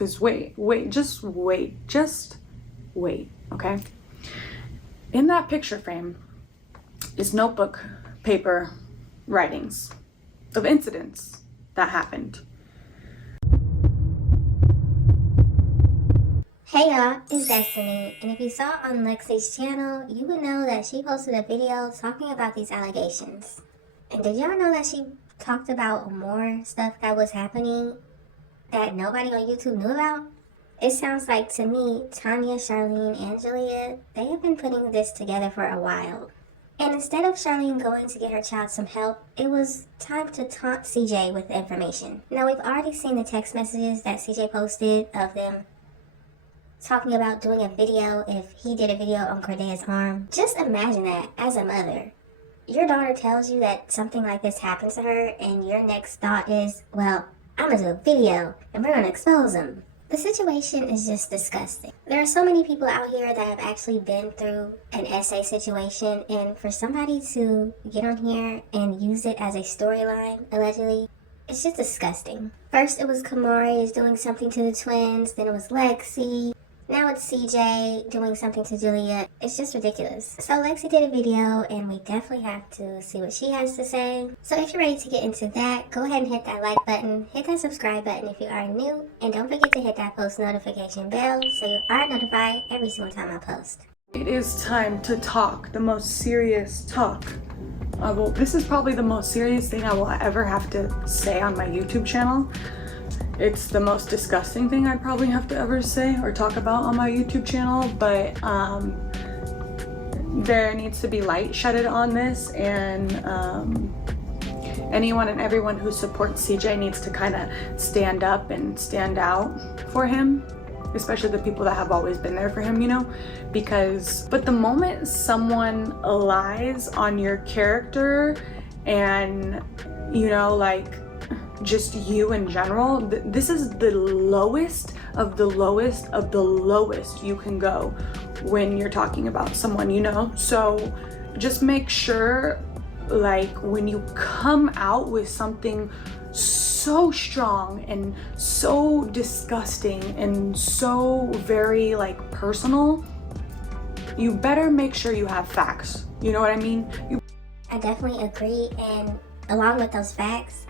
because just wait, okay? In that picture frame is notebook, paper, writings of incidents that happened. Hey y'all, it's Destiny, and if you saw on Lexi's channel, you would know that she posted a video talking about these allegations. And did y'all know that she talked about more stuff that was happening that nobody on YouTube knew about? It sounds like to me, Tanya, Charlene, and Julia, they have been putting this together for a while. And instead of Charlene going to get her child some help, it was time to taunt CJ with the information. Now we've already seen the text messages that CJ posted of them talking about doing a video if he did a video on Cordea's arm. Just imagine that as a mother. Your daughter tells you that something like this happens to her and your next thought is, well, I'm gonna do a video and we're gonna expose him. The situation is just disgusting. There are so many people out here that have actually been through an essay situation, and for somebody to get on here and use it as a storyline, allegedly, it's just disgusting. First it was Kamari is doing something to the twins, then it was Lexi. Now it's CJ doing something to Julia. It's just ridiculous. So Lexi did a video and we definitely have to see what she has to say. So if you're ready to get into that, go ahead and hit that like button, hit that subscribe button if you are new, and don't forget to hit that post notification bell so you are notified every single time I post. It is time to talk, the most serious talk. This is probably the most serious thing I will ever have to say on my YouTube channel. It's the most disgusting thing I'd probably have to ever say or talk about on my YouTube channel, but there needs to be light shedded on this, and anyone and everyone who supports CJ needs to kind of stand up and stand out for him, especially the people that have always been there for him, you know, but the moment someone lies on your character and, you know, like, just you in general, this is the lowest of the lowest of the lowest you can go when you're talking about someone, you know. So just make sure, like, when you come out with something so strong and so disgusting and so very like personal, you better make sure you have facts, you know what I mean? I definitely agree, and along with those facts,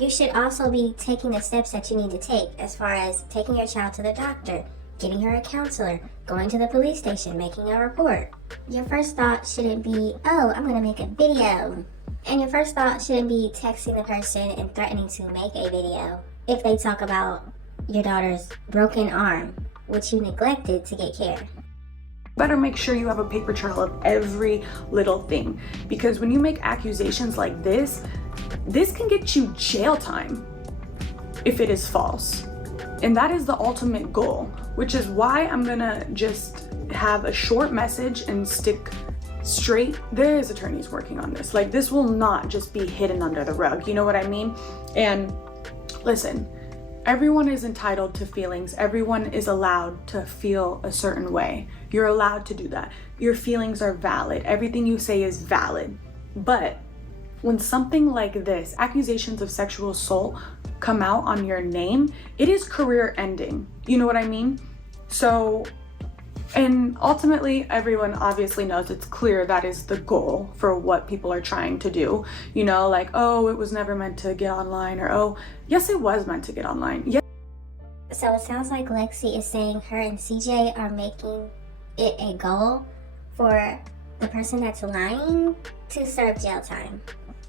you should also be taking the steps that you need to take, as far as taking your child to the doctor, getting her a counselor, going to the police station, making a report. Your first thought shouldn't be, oh, I'm gonna make a video. And your first thought shouldn't be texting the person and threatening to make a video if they talk about your daughter's broken arm, which you neglected to get care. Better make sure you have a paper trail of every little thing, because when you make accusations like this can get you jail time if it is false. And that is the ultimate goal, which is why I'm gonna just have a short message and stick straight. There is attorneys working on this. Like, this will not just be hidden under the rug, you know what I mean? And listen, everyone is entitled to feelings. Everyone is allowed to feel a certain way. You're allowed to do that. Your feelings are valid. Everything you say is valid. But when something like this, accusations of sexual assault, come out on your name, it is career ending. You know what I mean? So, and ultimately, everyone obviously knows, it's clear that is the goal for what people are trying to do. You know, like, oh, it was never meant to get online, or, oh, yes, it was meant to get online. Yes. So it sounds like Lexi is saying her and CJ are making it a goal for the person that's lying to serve jail time.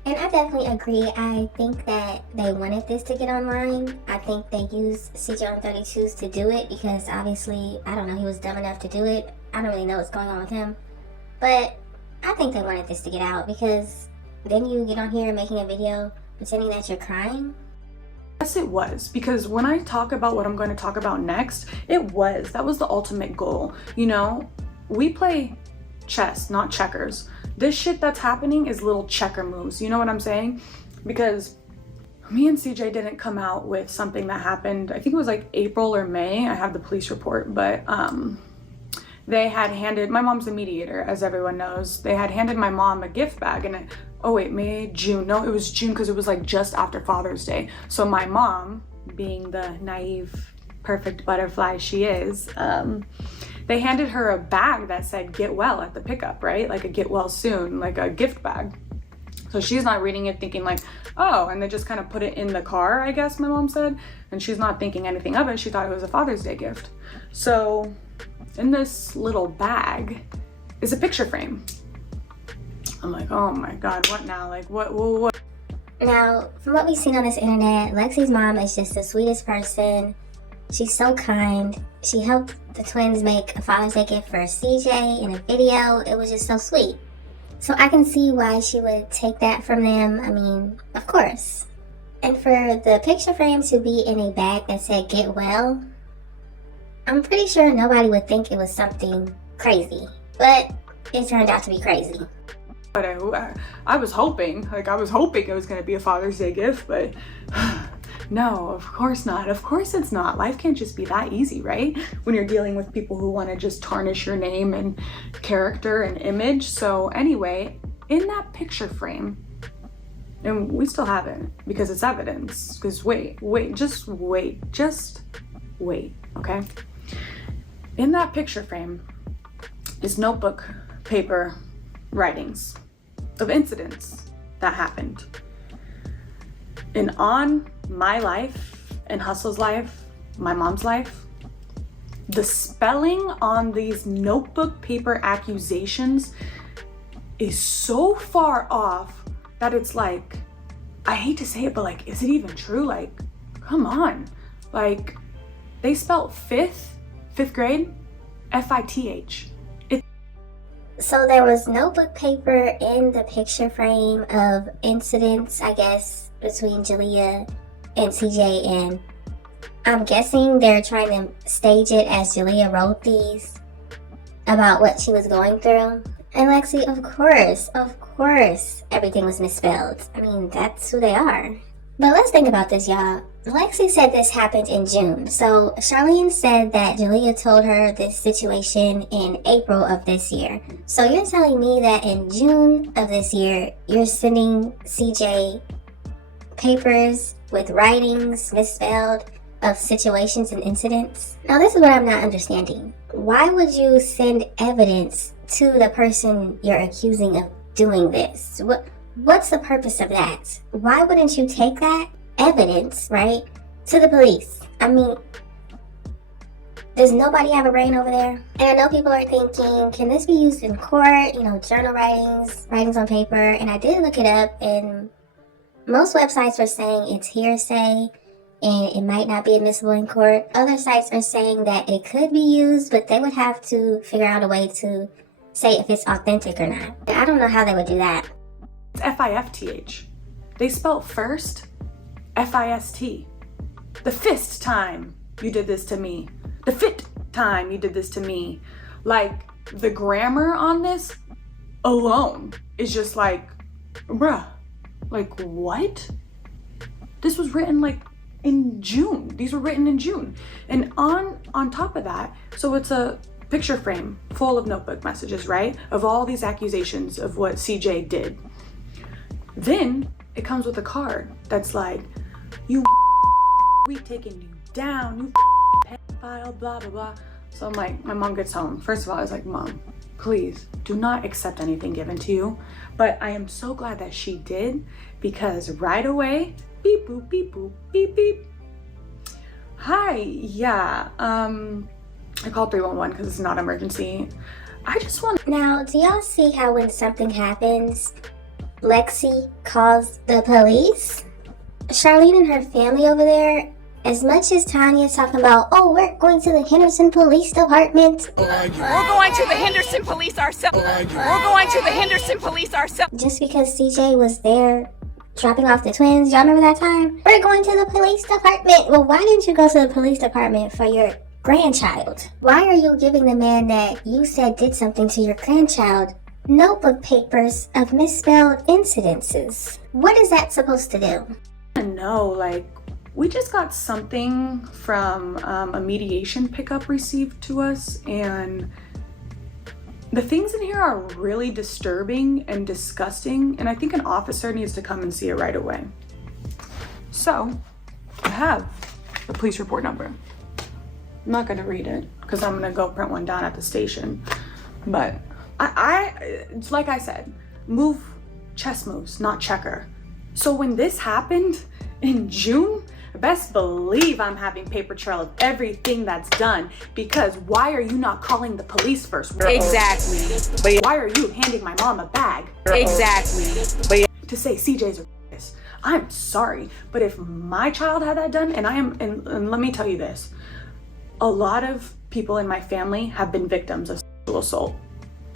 And I definitely agree. I think that they wanted this to get online. I think they used CJ on 32s to do it because obviously, I don't know, he was dumb enough to do it. I don't really know what's going on with him. But I think they wanted this to get out, because then you get on here making a video pretending that you're crying. Yes, it was, because when I talk about what I'm going to talk about next, that was the ultimate goal. You know, we play chess, not checkers. This shit that's happening is little checker moves, you know what I'm saying? Because me and CJ didn't come out with something that happened, I think it was like April or May. I have the police report, but they had handed, my mom's a mediator, as everyone knows. They had handed my mom a gift bag, and oh wait, May, June, no, it was June, because it was like just after Father's Day. So my mom, being the naive perfect butterfly she is, they handed her a bag that said get well at the pickup, right? Like a get well soon, like a gift bag. So she's not reading it thinking like, oh, and they just kind of put it in the car, I guess my mom said. And she's not thinking anything of it. She thought it was a Father's Day gift. So in this little bag is a picture frame. I'm like, oh my God, what now? Like what? Now, from what we've seen on this internet, Lexi's mom is just the sweetest person. She's so kind. She helped the twins make a Father's Day gift for CJ in a video. It was just so sweet. So I can see why she would take that from them. I mean, of course. And for the picture frame to be in a bag that said get well, I'm pretty sure nobody would think it was something crazy. But it turned out to be crazy. But I was hoping it was gonna be a Father's Day gift, but no, of course not. Of course it's not. Life can't just be that easy, right? When you're dealing with people who want to just tarnish your name and character and image. So anyway, in that picture frame, and we still have it because it's evidence, because just wait, okay? In that picture frame is notebook, paper, writings of incidents that happened. And on my life and Hustle's life, my mom's life, the spelling on these notebook paper accusations is so far off that it's like, I hate to say it, but like, is it even true? Like, come on. Like, they spelled fifth grade, F-I-T-H. So there was notebook paper in the picture frame of incidents, I guess, between Jalea and CJ, and I'm guessing they're trying to stage it as Jalea wrote these about what she was going through. And Lexi, of course, everything was misspelled. I mean, that's who they are. But let's think about this, y'all. Lexi said this happened in June. So Charlene said that Jalea told her this situation in April of this year. So you're telling me that in June of this year, you're sending CJ papers with writings misspelled of situations and incidents? Now this is what I'm not understanding. Why would you send evidence to the person you're accusing of doing this? What's the purpose of that? Why wouldn't you take that evidence, right, to the police? I mean, does nobody have a brain over there? And I know people are thinking, can this be used in court? You know, journal writings on paper. And I did look it up, and most websites are saying it's hearsay and it might not be admissible in court. Other sites are saying that it could be used, but they would have to figure out a way to say if it's authentic or not. I don't know how they would do that. It's F-I-F-T-H. They spelled first F-I-S-T. The fist time you did this to me. The fit time you did this to me. Like, the grammar on this alone is just like, bruh, like what? This was written like in June. These were written in June. And on top of that, so it's a picture frame full of notebook messages, right? Of all these accusations of what CJ did. Then it comes with a card that's like, you we taking you down, you pedophile, blah, blah, blah. So I'm like, my mom gets home. First of all, I was like, Mom, please do not accept anything given to you. But I am so glad that she did, because right away, beep, boop, beep, boop, beep, beep. Hi, yeah, I called 311 because it's not emergency. I just want... Now, do y'all see how when something happens, Lexi calls the police? Charlene and her family over there, as much as Tanya's talking about, oh, we're going to the Henderson Police Department. We're going to the Henderson Police ourselves. We're going to the Henderson Police ourselves. Just because CJ was there dropping off the twins, y'all remember that time? We're going to the police department. Well, why didn't you go to the police department for your grandchild? Why are you giving the man that you said did something to your grandchild notebook papers of misspelled incidences? What is that supposed to do? No, like, we just got something from a mediation pickup received to us, and the things in here are really disturbing and disgusting, and I think an officer needs to come and see it right away. So I have the police report number. I'm not gonna read it because I'm gonna go print one down at the station. But it's like I said, move chess moves, not checker. So when this happened in June, best believe I'm having paper trail of everything that's done, because why are you not calling the police first? Exactly. Why are you handing my mom a bag? Exactly. To say CJ's a this. I'm sorry, but if my child had that done, and let me tell you this, a lot of people in my family have been victims of sexual assault.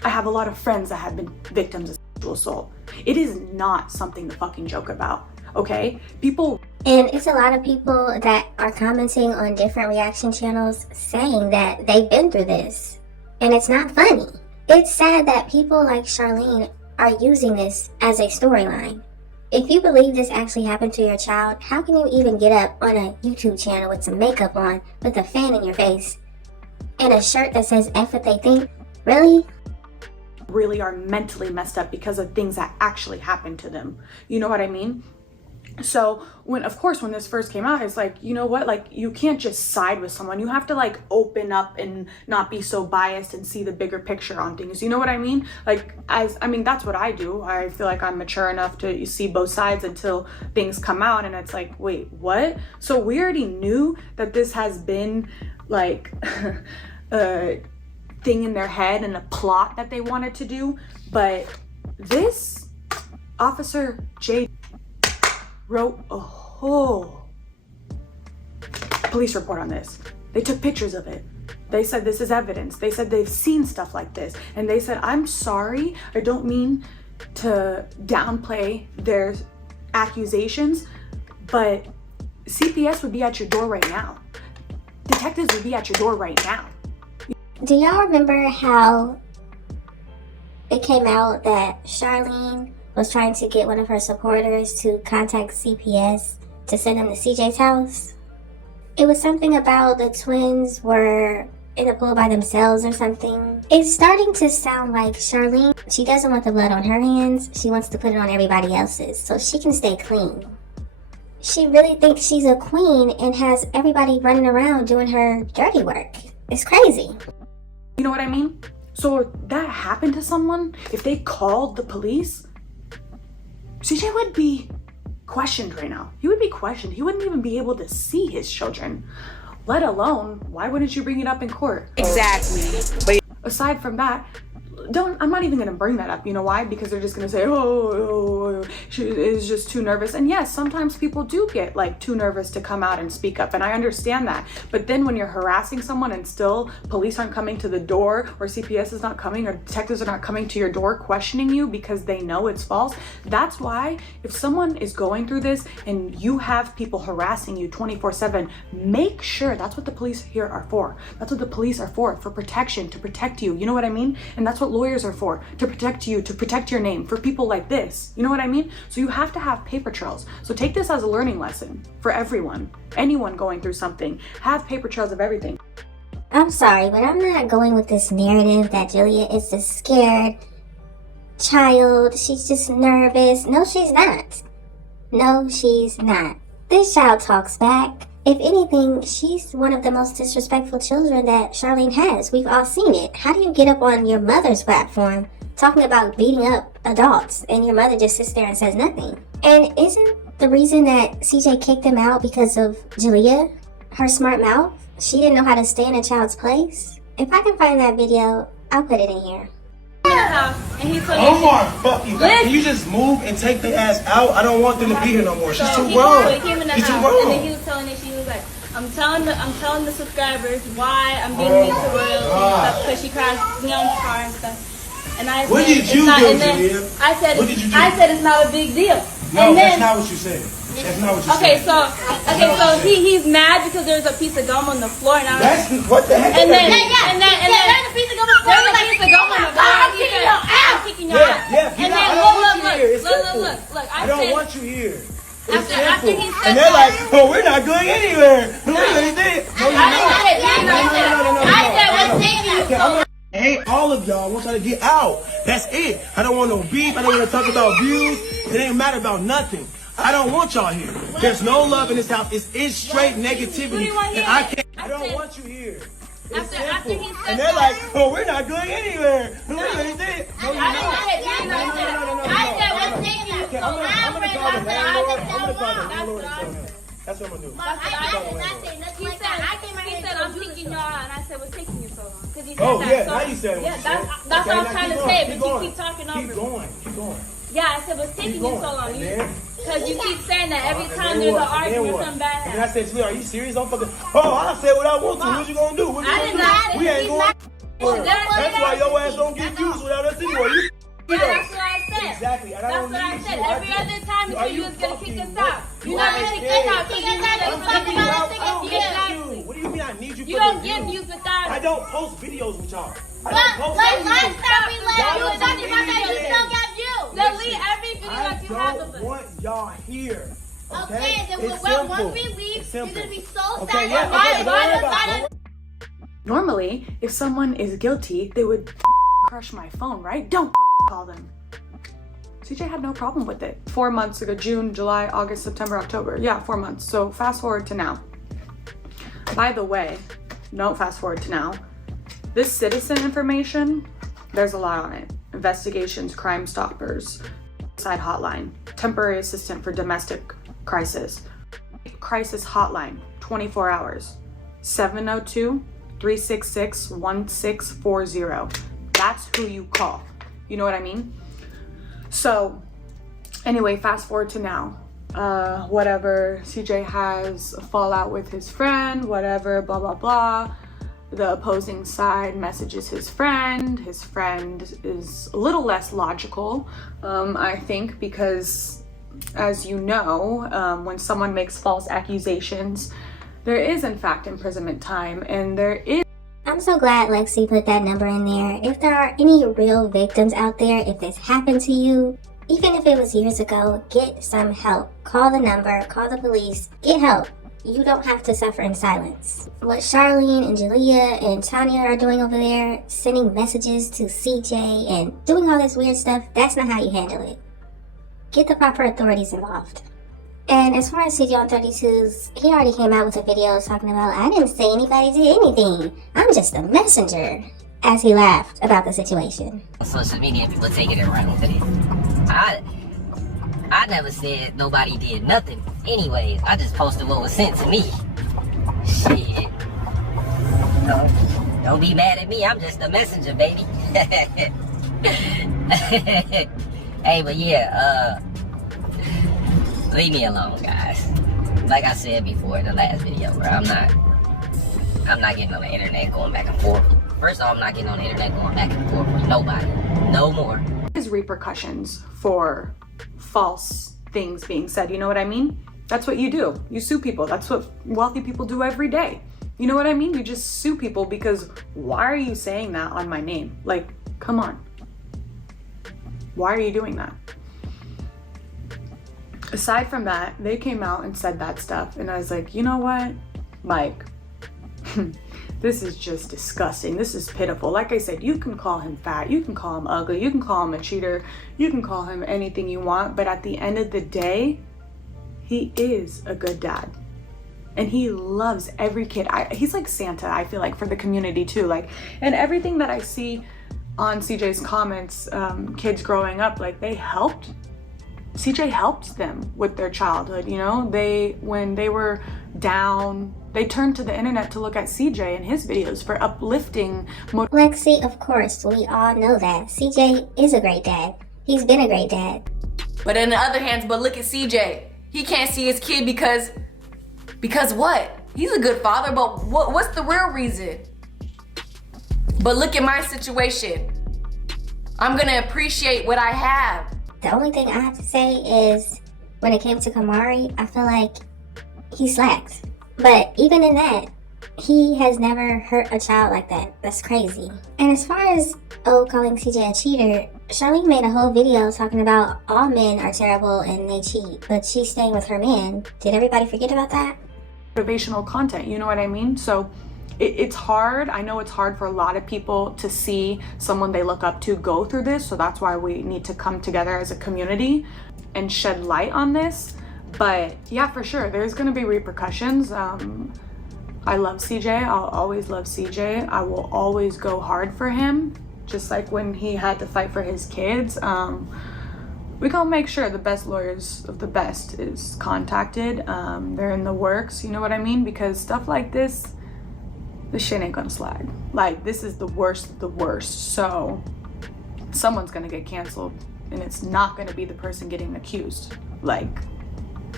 I have a lot of friends that have been victims of sexual assault. It is not something to fucking joke about, okay? People. And it's a lot of people that are commenting on different reaction channels saying that they've been through this. And it's not funny. It's sad that people like Charlene are using this as a storyline. If you believe this actually happened to your child, how can you even get up on a YouTube channel with some makeup on, with a fan in your face, and a shirt that says F what they think? Really are mentally messed up because of things that actually happened to them. You know what I mean? So when this first came out, it's like, you know what, like, you can't just side with someone. You have to like open up and not be so biased and see the bigger picture on things. You know what I mean? Like, that's what I do. I feel like I'm mature enough to see both sides until things come out and it's like, wait, what? So we already knew that this has been like a thing in their head and a plot that they wanted to do. But this Officer J wrote a whole police report on this. They took pictures of it. They said this is evidence. They said they've seen stuff like this. And they said, I'm sorry, I don't mean to downplay their accusations, but CPS would be at your door right now. Detectives would be at your door right now. Do y'all remember how it came out that Charlene was trying to get one of her supporters to contact CPS to send them to CJ's house? It was something about the twins were in the pool by themselves or something. It's starting to sound like Charlene, she doesn't want the blood on her hands. She wants to put it on everybody else's so she can stay clean. She really thinks she's a queen and has everybody running around doing her dirty work. It's crazy. You know what I mean? So if that happened to someone, if they called the police, CJ would be questioned right now. He would be questioned. He wouldn't even be able to see his children, let alone, why wouldn't you bring it up in court? Exactly. But aside from that, I'm not even gonna bring that up. You know why? Because they're just gonna say, oh, she is just too nervous. And yes, sometimes people do get like too nervous to come out and speak up, and I understand that. But then when you're harassing someone and still police aren't coming to the door, or CPS is not coming, or detectives are not coming to your door questioning you because they know it's false, that's why if someone is going through this and you have people harassing you 24/7, make sure that's what the police here are for. That's what the police are for protection, to protect you. You know what I mean? And that's what lawyers are for, to protect you, to protect your name, for people like this. You know what I mean? So you have to have paper trails. So take this as a learning lesson for everyone, anyone going through something. Have paper trails of everything. I'm sorry, but I'm not going with this narrative that Julia is a scared child. She's just nervous. No, she's not. No, she's not. This child talks back. If anything, she's one of the most disrespectful children that Charlene has. We've all seen it. How do you get up on your mother's platform talking about beating up adults and your mother just sits there and says nothing? And isn't the reason that CJ kicked him out because of Julia, her smart mouth? She didn't know how to stay in a child's place? If I can find that video, I'll put it in here. And he told Omar, fuck you. Can you just move and take the ass out? I don't want them to be here no more. She's too grown. She's too grown. And then he was telling it, she was like, I'm telling the subscribers why I'm being mean to royalty because she cries Leon's car and stuff. And I said, What did you do, Julia? I said, What did you do? I said it's not a big deal. No, and then, that's not what you said. That's not what you okay, said. so he's mad because there's a piece of gum on the floor, and I was That's what the heck. and then there's a piece of gum on the floor. There's a piece of gum on the floor. I'm kicking your ass. Yeah, And then look. I don't want you here. It's After he simple. said And they're like, oh, we're not going anywhere. No, they did. No, I hate all of y'all. I want y'all to get out. That's it. I don't want no beef. I don't want to talk about views. It ain't matter about nothing. I don't want y'all here. There's no love in this house. It's straight negativity. And I can't. I don't want you here. It's After simple. he said And they're that- like, oh, we're not going anywhere. No, you're not. No, you're not. Okay, I'm gonna call the landlord. I'm gonna call the landlord and tell him. That's what I'm gonna do. He said, I'm taking y'all out. And I said, what's taking you so long? Because he said Oh, that. yeah, So, now you said what yeah, you that's said. what Okay, I'm now trying keep to going, say, keep but you going. keep talking over Keep me. going, keep going. Yeah, I said, what's taking Keep you going. so long? And then? Because you keep saying that every And time then there's an what? And then argument or what? something bad And then I happens. said, Sweetie, are you serious? Don't fucking. Oh, I said what I want to. What you gonna do? What you I gonna did do? not say We ain't he's going. not- That's why your ass don't get views without us anyway. You Yeah, that's what I said. Exactly. And I That's don't what I need said. you. Every other time Are you was gonna kick us out. You You never are kick us out scared. because you know I'm that kicking you out. I don't you get get you. What do you mean I need you You for don't the get views? views without I it. don't post videos with y'all. I But don't post last videos. time we let Y'all you don't talking do about that, you anything. still got views. Delete every video I that you have of don't us. want y'all here. Okay, then It's once simple. we leave, It's you're simple. gonna be so Okay, sad. yeah, Why- okay, but don't why worry does- about why it. does- Normally, if someone is guilty, they would crush my phone, right? Don't call them. CJ had no problem with it. 4 months ago, June, July, August, September, October. Yeah, 4 months. So fast forward to now. By the way, don't fast forward to now. This citizen information, there's a lot on it. Investigations, Crime Stoppers, side hotline, temporary assistant for domestic crisis hotline, 24 hours, 702-366-1640. That's who you call. You know what I mean? So anyway, fast forward to now. Whatever, CJ has a fallout with his friend, whatever, blah, blah, blah. The opposing side messages his friend. His friend is a little less logical, I think, because as you know, when someone makes false accusations, there is in fact imprisonment time, and there is. I'm so glad Lexi put that number in there. If there are any real victims out there, if this happened to you, even if it was years ago, get some help. Call the number, call the police, get help. You don't have to suffer in silence. What Charlene and Jalea and Tanya are doing over there, sending messages to CJ and doing all this weird stuff, that's not how you handle it. Get the proper authorities involved. And as far as CJ on 32's, he already came out with a video talking about, I didn't say anybody did anything. I'm just a messenger. As he laughed about the situation. On social media, people taking it wrong with it. I never said nobody did nothing. Anyways, I just posted what was sent to me. Shit. Don't be mad at me. I'm just a messenger, baby. Hey, but yeah, leave me alone, guys. Like I said before in the last video, bro, I'm not getting on the internet going back and forth. First off, I'm not getting on the internet going back and forth with nobody. No more. There's repercussions for false things being said. You know what I mean? That's what you do. You sue people. That's what wealthy people do every day. You know what I mean? You just sue people because why are you saying that on my name? Like, come on. Why are you doing that? Aside from that, they came out and said that stuff, and I was like, you know what, Mike, this is just disgusting. This is pitiful. Like I said, you can call him fat, you can call him ugly, you can call him a cheater, you can call him anything you want, but at the end of the day, he is a good dad. And he loves every kid. He's like Santa, I feel like, for the community too. Like, and everything that I see on CJ's comments, kids growing up, like CJ helped them with their childhood, you know? When they were down, they turned to the internet to look at CJ and his videos for uplifting. Lexi, of course, we all know that. CJ is a great dad. He's been a great dad. But in the other hands, but look at CJ. He can't see his kid because what? He's a good father, but what's the real reason? But look at my situation. I'm gonna appreciate what I have. The only thing I have to say is, when it came to Kamari, I feel like he slacked. But even in that, he has never hurt a child like that. That's crazy. And as far as calling CJ a cheater, Charlene made a whole video talking about all men are terrible and they cheat, but she's staying with her man. Did everybody forget about that? Motivational content, you know what I mean? So it's hard. I know it's hard for a lot of people to see someone they look up to go through this. So that's why we need to come together as a community and shed light on this. But yeah, for sure, there's going to be repercussions. I love CJ. I'll always love CJ. I will always go hard for him, just like when he had to fight for his kids. We gonna make sure the best lawyers of the best is contacted. They're in the works, you know what I mean? Because stuff like this shit ain't gonna slide. Like, this is the worst of the worst. So someone's gonna get canceled, and it's not gonna be the person getting accused. Like,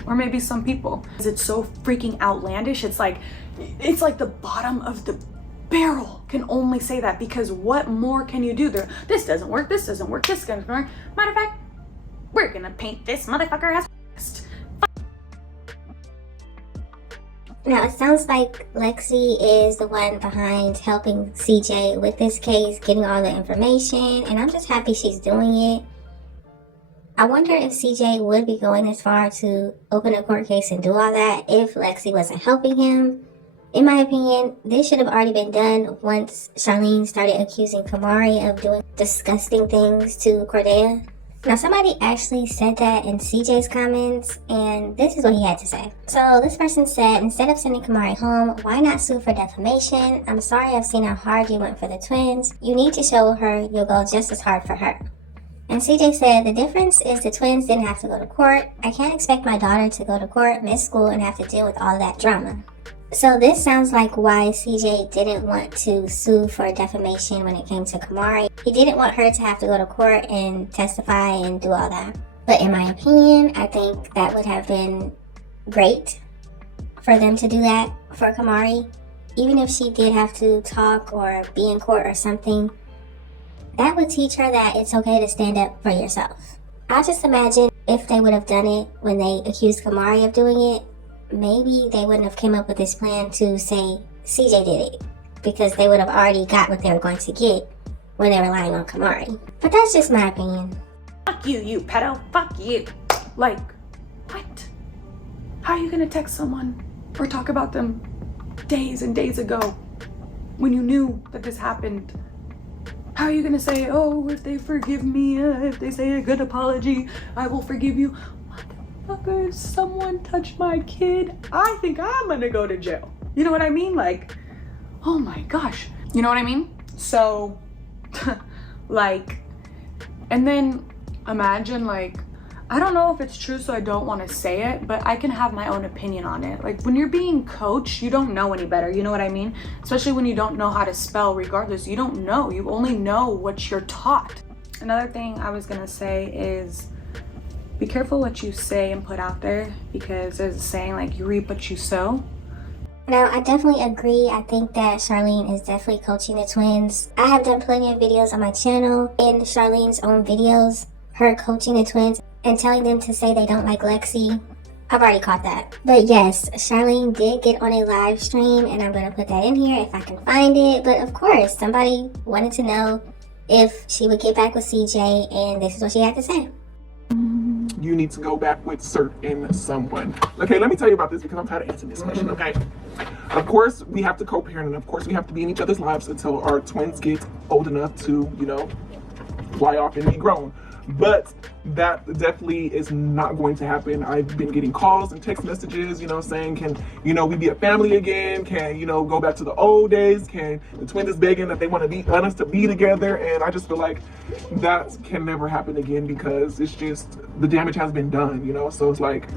or maybe some people. It's so freaking outlandish. It's like the bottom of the barrel can only say that, because what more can you do? This doesn't work, this doesn't work, this doesn't work. Matter of fact, we're gonna paint this motherfucker as Now, it sounds like Lexi is the one behind helping CJ with this case, getting all the information, and I'm just happy she's doing it. I wonder if CJ would be going this far to open a court case and do all that if Lexi wasn't helping him. In my opinion, this should have already been done once Charlene started accusing Kamari of doing disgusting things to Cordea. Now, somebody actually said that in CJ's comments, and this is what he had to say. So this person said, instead of sending Kamari home, why not sue for defamation? I'm sorry, I've seen how hard you went for the twins. You need to show her you'll go just as hard for her. And CJ said, the difference is the twins didn't have to go to court. I can't expect my daughter to go to court, miss school, and have to deal with all that drama. So this sounds like why CJ didn't want to sue for defamation when it came to Kamari. He didn't want her to have to go to court and testify and do all that. But in my opinion, I think that would have been great for them to do that for Kamari. Even if she did have to talk or be in court or something, that would teach her that it's okay to stand up for yourself. I just imagine if they would have done it when they accused Kamari of doing it, maybe they wouldn't have come up with this plan to say CJ did it, because they would have already got what they were going to get when they were relying on Kamari. But that's just my opinion. fuck you, you pedo, fuck you. Like, what? How are you gonna text someone or talk about them days and days ago when you knew that this happened? How are you gonna say, oh, if they forgive me, if they say a good apology, I will forgive you? Motherfucker, if someone touched my kid, I think I'm gonna go to jail. You know what I mean? Like, oh my gosh. You know what I mean? So, like, and then imagine, like, I don't know if it's true, so I don't want to say it, but I can have my own opinion on it. Like, when you're being coached, you don't know any better, you know what I mean? Especially when you don't know how to spell, regardless, you don't know. You only know what you're taught. Another thing I was gonna say is, be careful what you say and put out there, because there's a saying, like, you reap what you sow. Now, I definitely agree. I think that Charlene is definitely coaching the twins. I have done plenty of videos on my channel, in Charlene's own videos, her coaching the twins and telling them to say they don't like Lexi. I've already caught that. But yes, Charlene did get on a live stream, and I'm going to put that in here if I can find it. But of course, somebody wanted to know if she would get back with CJ, and this is what she had to say. You need to go back with certain someone. Okay, let me tell you about this because I'm tired of answering this question, okay? Of course, we have to co-parent, and of course, we have to be in each other's lives until our twins get old enough to, you know, fly off and be grown. But that definitely is not going to happen. I've been getting calls and text messages, you know, saying, can, you know, we be a family again? Can, you know, go back to the old days? Can, the twins is begging that they want us to be together. And I just feel like that can never happen again, because it's just, the damage has been done, you know? So it's like,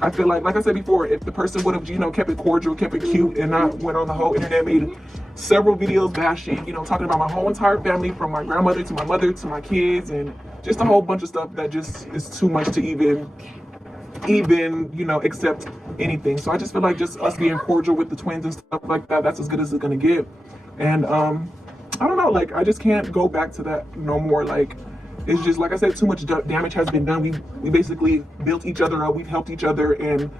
I feel like I said before, if the person would have, you know, kept it cordial, kept it cute, and not went on the whole internet, made several videos bashing, you know, talking about my whole entire family, from my grandmother to my mother to my kids, and just a whole bunch of stuff that just is too much to even, you know, accept anything. So I just feel like just us being cordial with the twins and stuff like that, that's as good as it's gonna get. And I don't know, like, I just can't go back to that no more. Like, it's just, like I said, too much damage has been done. We basically built each other up, we've helped each other, and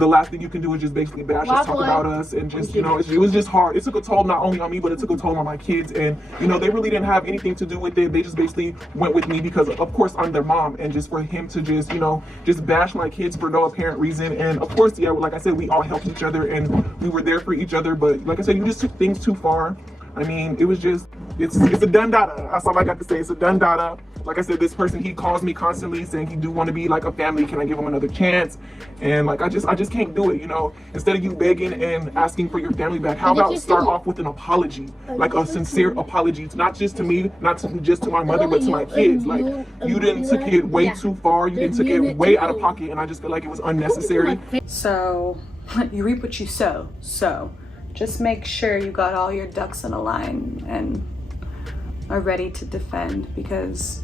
the last thing you can do is just basically bash us, talk about us, and just, you know, it was just hard. It took a toll not only on me, but it took a toll on my kids. And, you know, they really didn't have anything to do with it. They just basically went with me because, of course, I'm their mom. And just for him to just, you know, just bash my kids for no apparent reason. And, of course, yeah, like I said, we all helped each other and we were there for each other. But, like I said, you just took things too far. I mean, it was just, it's a done data. That's all I got to say. It's a done data. Like I said, this person, he calls me constantly saying he do want to be like a family. Can I give him another chance? And like I just can't do it, you know. Instead of you begging and asking for your family back, how about start off with an apology, like a sincere apology, it's not just to me, not to, just to my mother, but to my kids. Like, you didn't took it way too far, you didn't took it way out of pocket, and I just feel like it was unnecessary. So you reap what you sow. So just make sure you got all your ducks in a line and are ready to defend, because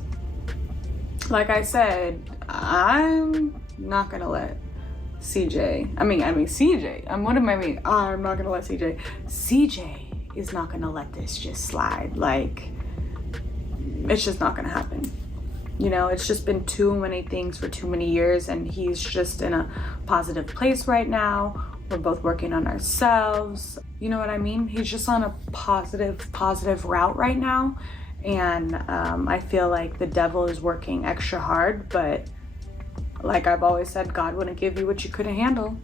like I said, I'm not gonna let CJ, I'm not gonna let CJ is not gonna let this just slide. Like, it's just not gonna happen. You know, it's just been too many things for too many years, and he's just in a positive place right now. We're both working on ourselves. You know what I mean? He's just on a positive route right now. And I feel like the devil is working extra hard, but like I've always said, God wouldn't give you what you couldn't handle.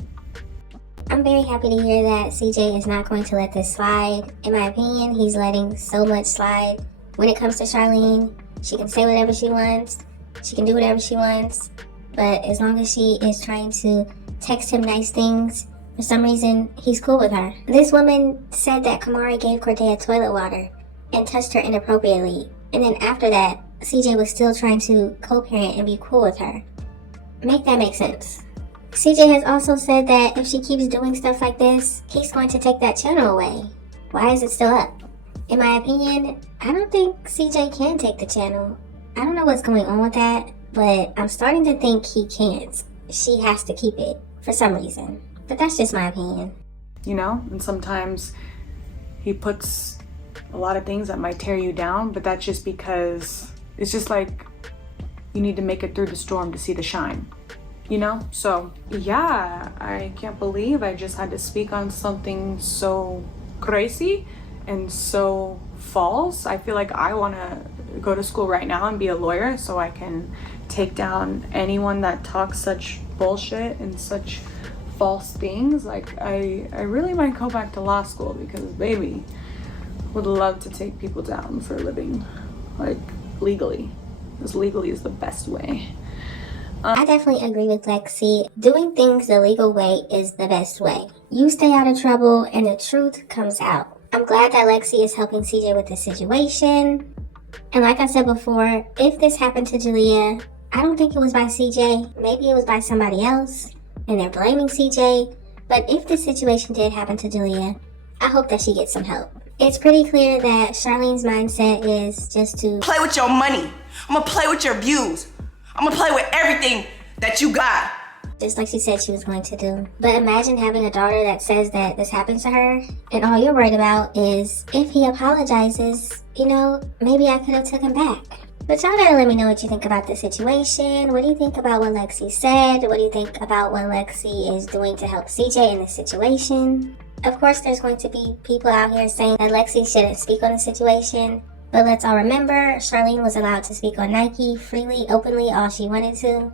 I'm very happy to hear that CJ is not going to let this slide. In my opinion, he's letting so much slide. When it comes to Charlene, she can say whatever she wants. She can do whatever she wants. But as long as she is trying to text him nice things, for some reason, he's cool with her. This woman said that Kamari gave Corday toilet water and touched her inappropriately. And then after that, CJ was still trying to co-parent and be cool with her. Make that make sense. CJ has also said that if she keeps doing stuff like this, he's going to take that channel away. Why is it still up? In my opinion, I don't think CJ can take the channel. I don't know what's going on with that, but I'm starting to think he can't. She has to keep it for some reason. But that's just my opinion. You know, and sometimes he puts a lot of things that might tear you down, but that's just because it's just like you need to make it through the storm to see the shine, you know? So yeah, I can't believe I just had to speak on something so crazy and so false. I feel like I want to go to school right now and be a lawyer so I can take down anyone that talks such bullshit and such false things. Like I really might go back to law school, because baby, would love to take people down for a living, like legally, because legally is the best way. I definitely agree with Lexi. Doing things the legal way is the best way. You stay out of trouble and the truth comes out. I'm glad that Lexi is helping CJ with this situation. And like I said before, if this happened to Jalea, I don't think it was by CJ. Maybe it was by somebody else, and they're blaming CJ. But if this situation did happen to Jalea, I hope that she gets some help. It's pretty clear that Charlene's mindset is just to play with your money. I'm gonna play with your views. I'm gonna play with everything that you got. Just like she said she was going to do. But imagine having a daughter that says that this happened to her, and all you're worried about is if he apologizes, you know, maybe I could have took him back. But y'all gotta let me know what you think about this situation. What do you think about what Lexi said? What do you think about what Lexi is doing to help CJ in this situation? Of course, there's going to be people out here saying that Lexi shouldn't speak on the situation. But let's all remember, Charlene was allowed to speak on Nike freely, openly, all she wanted to.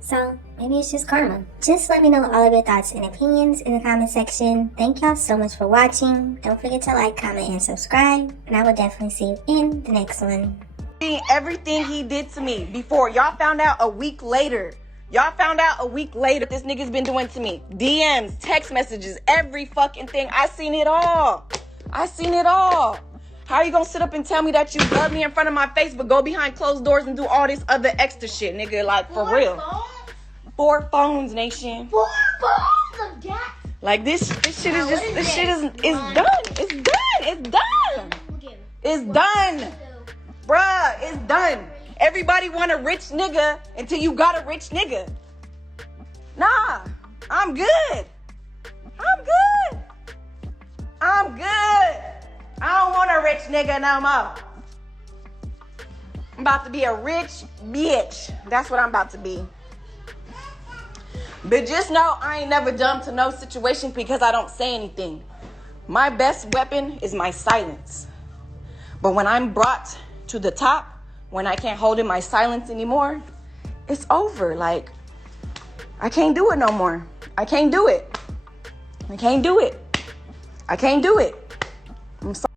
So, maybe it's just karma. Just let me know all of your thoughts and opinions in the comment section. Thank y'all so much for watching. Don't forget to like, comment, and subscribe. And I will definitely see you in the next one. Everything he did to me before. Y'all found out a week later. Y'all found out a week later this nigga's been doing to me. DMs, text messages, every fucking thing. I seen it all. I seen it all. How are you gonna sit up and tell me that you love me in front of my face, but go behind closed doors and do all this other extra shit, nigga? Like, for real. 4 phones, nation. 4 phones of gas. Like, this shit is just, this shit is done. It's done. It's done. It's done. Bruh, it's done. Everybody want a rich nigga until you got a rich nigga. Nah, I'm good. I'm good. I'm good. I don't want a rich nigga no more. I'm about to be a rich bitch. That's what I'm about to be. But just know I ain't never jumped to no situation because I don't say anything. My best weapon is my silence. But when I'm brought to the top, when I can't hold in my silence anymore, it's over. Like, I can't do it no more. I can't do it. I can't do it. I can't do it. I'm sorry.